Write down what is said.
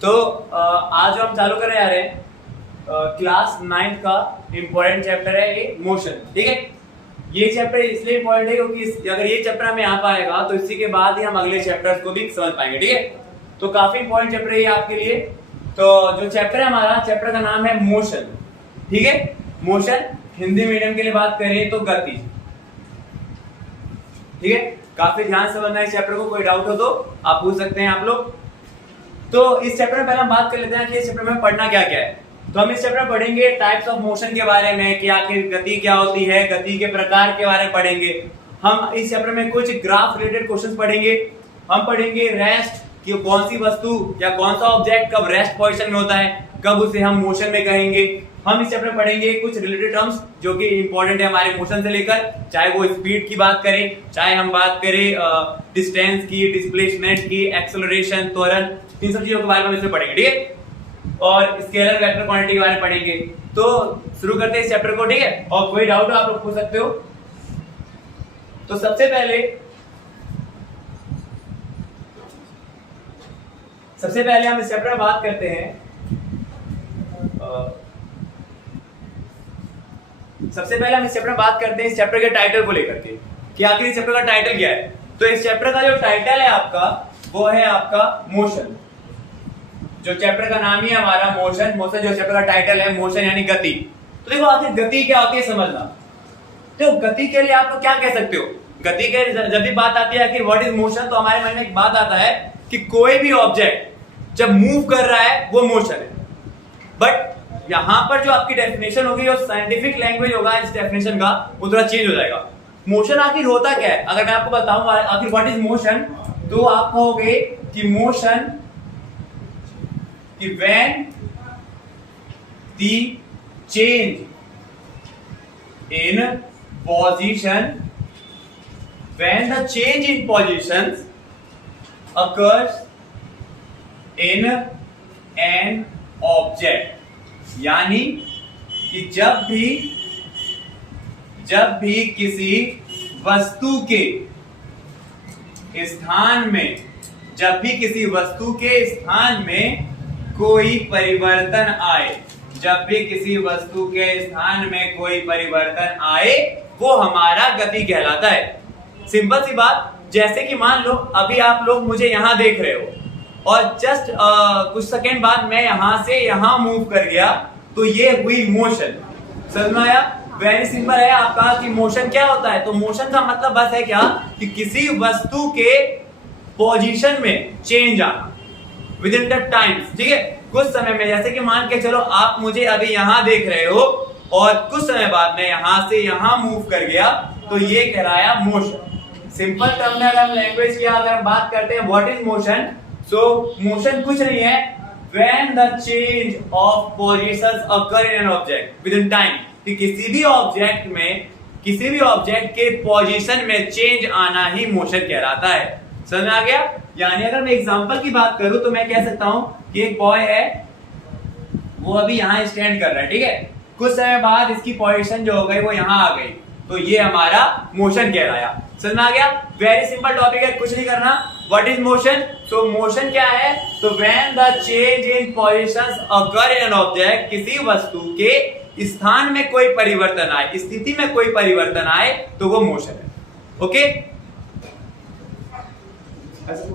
तो आज हम चालू करने जा रहे हैं क्लास 9 का इम्पोर्टेंट चैप्टर है ये मोशन। ठीक है, ये चैप्टर इसलिए इम्पोर्टेंट है क्योंकि अगर ये चैप्टर हमें आ पाएगा तो इसी के बाद ही हम अगले चैप्टर्स को भी समझ पाएंगे। ठीक है, तो काफी इंपॉर्टेंट चैप्टर है ये आपके लिए। तो जो चैप्टर है हमारा, चैप्टर का नाम है मोशन। ठीक है, मोशन हिंदी मीडियम के लिए बात करें तो गति। ठीक है, काफी ध्यान से समझना है इस चैप्टर को। कोई डाउट हो तो आप पूछ सकते हैं आप लोग। तो इस चैप्टर में पहले हम बात कर लेते हैं कि इस चैप्टर में पढ़ना क्या क्या है। तो हम इस चैप्टर में पढ़ेंगे टाइप्स ऑफ मोशन के बारे में कि आखिर गति क्या होती है, गति के प्रकार के बारे में पढ़ेंगे। हम इस चैप्टर में कुछ ग्राफ रिलेटेड क्वेश्चंस पढ़ेंगे। हम पढ़ेंगे रेस्ट कि कौन सी वस्तु या कौन सा ऑब्जेक्ट कब रेस्ट पोजीशन में होता है, कब उसे हम मोशन में कहेंगे। हम इस चैप्टर में पढ़ेंगे कुछ रिलेटेड टर्म्स जो कि इंपॉर्टेंट है हमारे मोशन से लेकर, चाहे वो स्पीड की बात करें, चाहे हम बात करें डिस्टेंस की, डिस्प्लेसमेंट की, एक्सेलरेशन, त्वरण, इन सब चीजों के बारे में इसमें पढ़ेंगे। ठीक है, और स्केलर वेक्टर क्वांटिटी के बारे में पढ़ेंगे। तो शुरू करते हैं इस चैप्टर को। ठीक है, और कोई डाउट हो आप लोग पूछ सकते हो। तो सबसे पहले हम इस चैप्टर में बात करते हैं। सबसे पहले हम इस चैप्टर में बात करते हैं इस चैप्टर के टाइटल को लेकर के कि आखिर इस चैप्टर का टाइटल क्या है। तो इस चैप्टर का जो टाइटल है आपका, वो है आपका मोशन। जो चैप्टर का नाम ही है हमारा मोशन। मोशन जो चैप्टर का टाइटल है, मोशन यानी गति। तो देखो आखिर गति क्या होती है समझना। तो गति के लिए आप क्या कह सकते हो, गति के जब भी बात आती है कि व्हाट इज मोशन, तो हमारे मन में एक बात आता है कि कोई भी ऑब्जेक्ट जब मूव कर रहा है वो मोशन है। बट यहां पर जो आपकी डेफिनेशन होगी, जो साइंटिफिक लैंग्वेज होगा इस डेफिनेशन का, वो थोड़ा चेंज हो जाएगा। मोशन आखिर होता क्या है, अगर मैं आपको बताऊं आखिर व्हाट इज मोशन, तो आप कहोगे कि मोशन कि when the change in position, when the change in positions occurs in an object, यानी कि जब भी किसी वस्तु के स्थान में, जब भी किसी वस्तु के स्थान में कोई परिवर्तन आए, जब भी किसी वस्तु के स्थान में कोई परिवर्तन आए, वो हमारा गति कहलाता है। सिंपल सी बात, जैसे कि मान लो अभी आप लोग मुझे यहां देख रहे हो और जस्ट कुछ सेकंड बाद मैं यहां से यहां मूव कर गया, तो ये हुई मोशन। समझ में आया? वेरी सिंपल है आपका कि मोशन क्या होता है। तो मोशन का मतलब बस है क्या कि किसी वस्तु के पोजीशन में चेंज आना विद इन द टाइम्स। ठीक है, कुछ समय में, जैसे कि मान के चलो आप मुझे अभी यहां देख रहे हो और कुछ समय बाद मैं यहां से यहां मूव कर गया, तो ये कहलाया मोशन। सिंपल टर्म में अगर हम लैंग्वेज की अगर हम बात करते हैं what is motion, so motion कुछ नहीं है when the change of positions occur in an object with in time, कि किसी भी ऑब्जेक्ट में, किसी भी ऑब्जेक्ट के पोजीशन में चेंज आना ही मोशन कहलाता है। समझ में आ गया? यानी अगर मैं एग्जांपल की बात करूं तो मैं कह सकता हूं कि एक बॉय है, वो अभी यहां स्टैंड कर रहा है। ठीक है, कुछ समय बाद इसकी पोजीशन जो हो गई वो यहां आ गई, तो ये हमारा मोशन कहलाया। समझ में आ गया? वेरी सिंपल टॉपिक है, कुछ नहीं करना। What is motion? So motion क्या है? तो when the change in positions occur in an object, किसी वस्तु के स्थान में कोई परिवर्तन आए, स्थिति में कोई परिवर्तन आए, तो वो मोशन है। ओके,